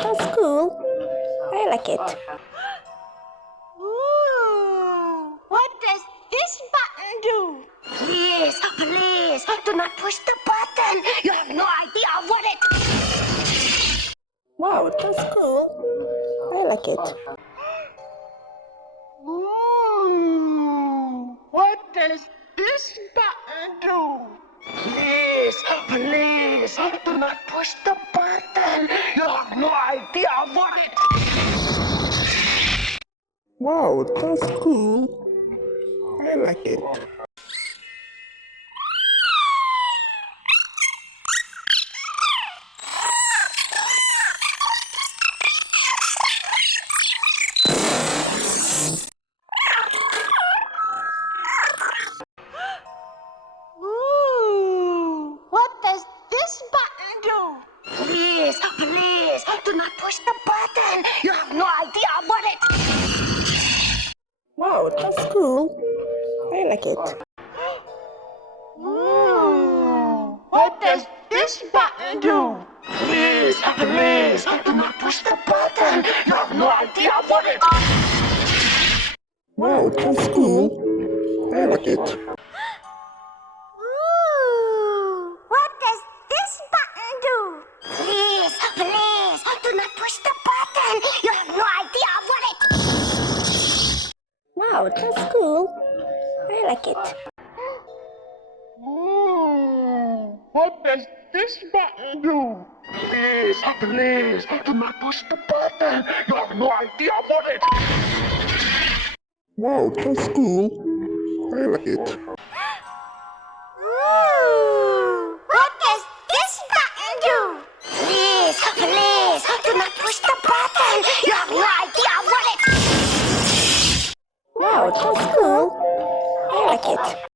that's cool. I like it. Ooh, what does this button do? Please, please, do not push the button. You have no idea what it... Wow, that's cool. I like it. Ooh, what does this button do? Please, please, do not push the button. You have no idea what it... Wow, that's cool. I like it. Ooh, what does this button do? Please, please, do not push the button. You have no idea what it... Wow, that's cool. I like it. Ooh, what does this button do? Please, please, do not push the button. You have no idea what it... Wow, that's cool. I like it. Ooh, what does this button do? Please, please, do not push the button. You have no idea what it... Wow, that's cool. I like it. Ooh, what does this button do? Please, please, do not push the button. You have no idea what it... Wow, that's cool. I like it. Ooh, what does this button do? Please, please, do not push the button. You have no idea what it... Wow, that's cool. I like it.